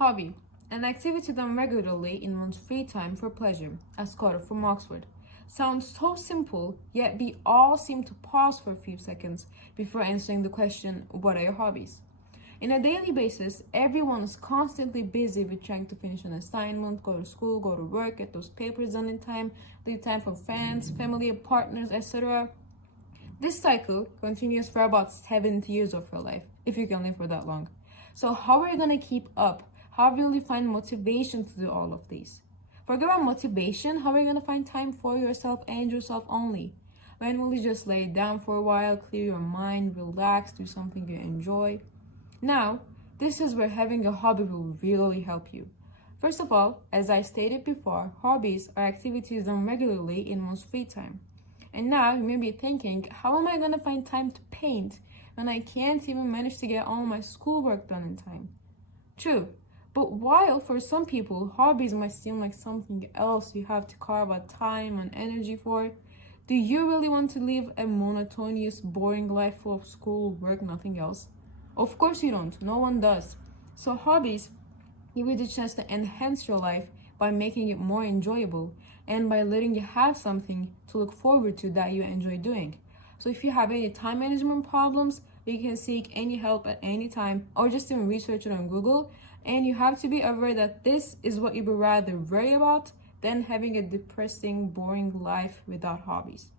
Hobby, an activity done regularly in one's free time for pleasure, as quoted from Oxford. Sounds so simple, yet we all seem to pause for a few seconds before answering the question, what are your hobbies? In a daily basis, everyone is constantly busy with trying to finish an assignment, go to school, go to work, get those papers done in time, leave time for friends, family, partners, etc. This cycle continues for about 70 years of your life, if you can live for that long. So how are you going to keep up? How will you find motivation to do all of these? Forget about motivation, how are you going to find time for yourself and yourself only? When will you just lay down for a while, clear your mind, relax, do something you enjoy? Now, this is where having a hobby will really help you. First of all, as I stated before, hobbies are activities done regularly in one's free time. And now you may be thinking, how am I going to find time to paint when I can't even manage to get all my schoolwork done in time? True, but while for some people, hobbies might seem like something else you have to carve out time and energy for, do you really want to live a monotonous, boring life full of school, work, nothing else? Of course you don't, no one does. So hobbies give you the chance to enhance your life by making it more enjoyable and by letting you have something to look forward to that you enjoy doing. So if you have any time management problems, you can seek any help at any time or just even research it on Google. And you have to be aware that this is what you would rather worry about than having a depressing, boring life without hobbies.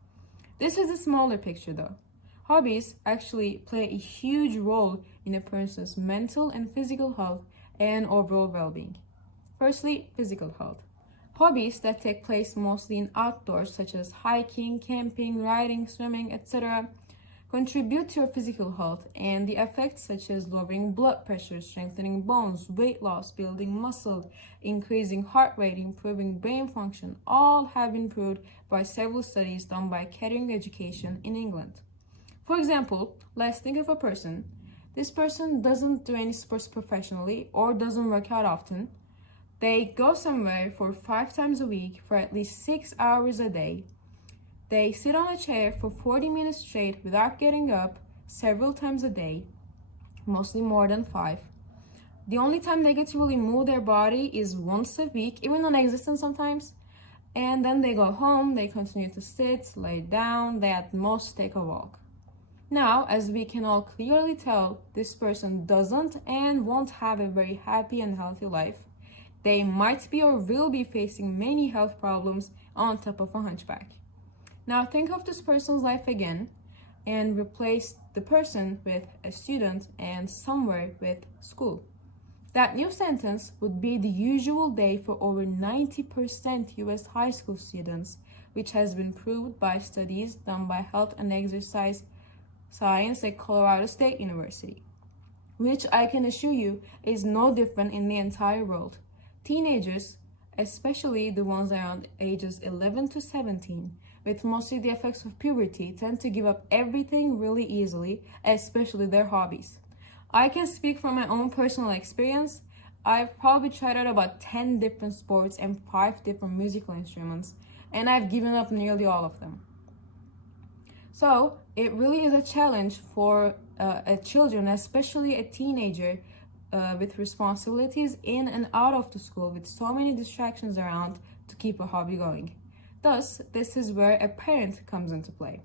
This is a smaller picture though. Hobbies actually play a huge role in a person's mental and physical health and overall well-being. Firstly, physical health. Hobbies that take place mostly in outdoors, such as hiking, camping, riding, swimming, etc., contribute to your physical health, and the effects such as lowering blood pressure, strengthening bones, weight loss, building muscle, increasing heart rate, improving brain function, all have been proved by several studies done by Kettering Education in England. For example, let's think of a person. This person doesn't do any sports professionally or doesn't work out often. They go somewhere for 5 times a week for at least 6 hours a day. They sit on a chair for 40 minutes straight without getting up several times a day, mostly more than 5. The only time they get to really move their body is once a week, even non-existent sometimes. And then they go home, they continue to sit, lay down, they at most take a walk. Now, as we can all clearly tell, this person doesn't and won't have a very happy and healthy life. They might be or will be facing many health problems on top of a hunchback. Now think of this person's life again and replace the person with a student and somewhere with school. That new sentence would be the usual day for over 90% US high school students, which has been proved by studies done by Health and Exercise Science at Colorado State University, which I can assure you is no different in the entire world. Teenagers, especially the ones around ages 11 to 17, with mostly the effects of puberty, tend to give up everything really easily, especially their hobbies. I can speak from my own personal experience. I've probably tried out about 10 different sports and 5 different musical instruments, and I've given up nearly all of them. So it really is a challenge for a children, especially a teenager, with responsibilities in and out of the school, with so many distractions around, to keep a hobby going. Thus, this is where a parent comes into play.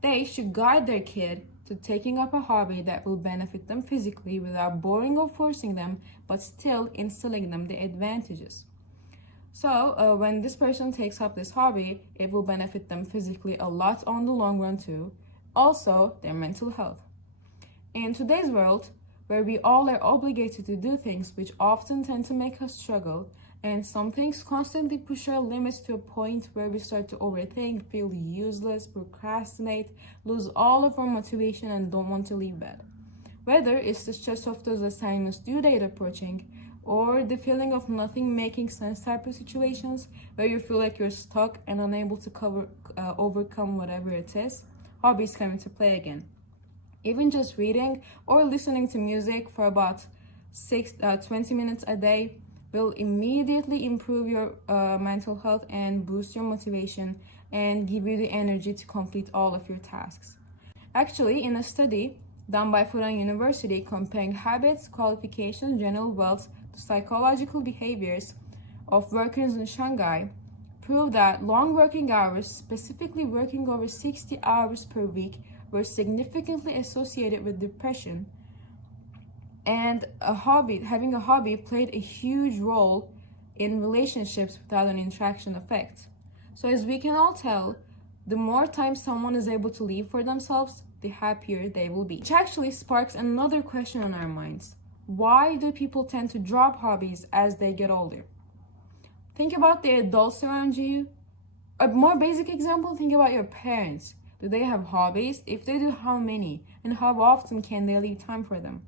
They should guide their kid to taking up a hobby that will benefit them physically without boring or forcing them, but still instilling them the advantages. So when this person takes up this hobby, it will benefit them physically a lot on the long run too. Also, their mental health. In today's world, where we all are obligated to do things which often tend to make us struggle, and some things constantly push our limits to a point where we start to overthink, feel useless, procrastinate, lose all of our motivation, and don't want to leave bed. Whether it's the stress of those assignments due date approaching, or the feeling of nothing making sense type of situations where you feel like you're stuck and unable to overcome whatever it is, hobbies come into play again. Even just reading or listening to music for about 20 minutes a day will immediately improve your mental health and boost your motivation and give you the energy to complete all of your tasks. Actually, in a study done by Kılvan University comparing habits, qualifications, general wealth the psychological behaviors of workers in Shanghai prove that long working hours, specifically working over 60 hours per week, were significantly associated with depression, and having a hobby played a huge role in relationships without an interaction effect. So as we can all tell, the more time someone is able to live for themselves, the happier they will be. Which actually sparks another question on our minds. Why do people tend to drop hobbies as they get older? Think about the adults around you. A more basic example, think about your parents. Do they have hobbies? If they do, how many? And how often can they leave time for them?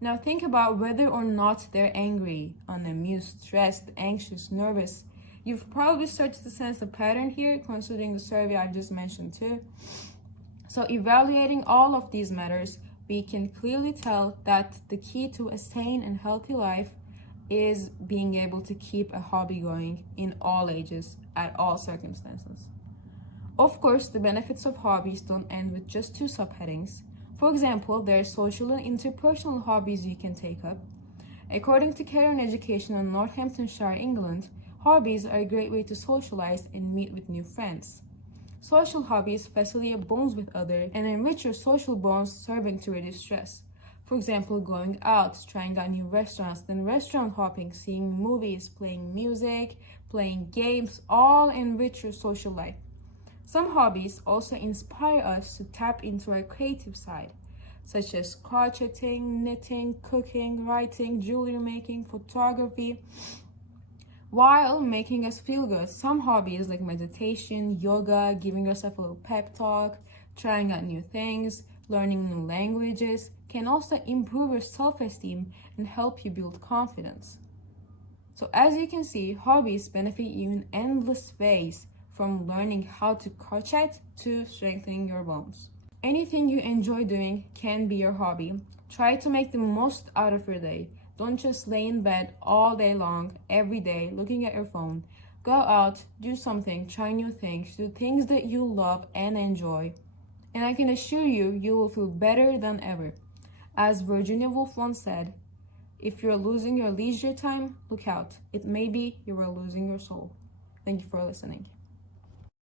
Now think about whether or not they're angry, unamused, stressed, anxious, nervous. You've probably started to sense a pattern here, considering the survey I just mentioned too. So evaluating all of these matters, we can clearly tell that the key to a sane and healthy life is being able to keep a hobby going in all ages, at all circumstances. Of course, the benefits of hobbies don't end with just two subheadings. For example, there are social and interpersonal hobbies you can take up. According to Cairn Education in Northamptonshire, England, hobbies are a great way to socialize and meet with new friends. Social hobbies facilitate bonds with others and enrich your social bonds, serving to reduce stress. For example, going out, trying out new restaurants, then restaurant hopping, seeing movies, playing music, playing games, all enrich your social life. Some hobbies also inspire us to tap into our creative side, such as crocheting, knitting, cooking, writing, jewelry making, photography, while making us feel good. Some hobbies like meditation, yoga, giving yourself a little pep talk, trying out new things, learning new languages, can also improve your self-esteem and help you build confidence. So as you can see, hobbies benefit you in endless ways, from learning how to crochet to strengthening your bones. Anything you enjoy doing can be your hobby. Try to make the most out of your day. Don't just lay in bed all day long, every day, looking at your phone. Go out, do something, try new things, do things that you love and enjoy. And I can assure you, you will feel better than ever. As Virginia Woolf once said, if you're losing your leisure time, look out. It may be you are losing your soul. Thank you for listening.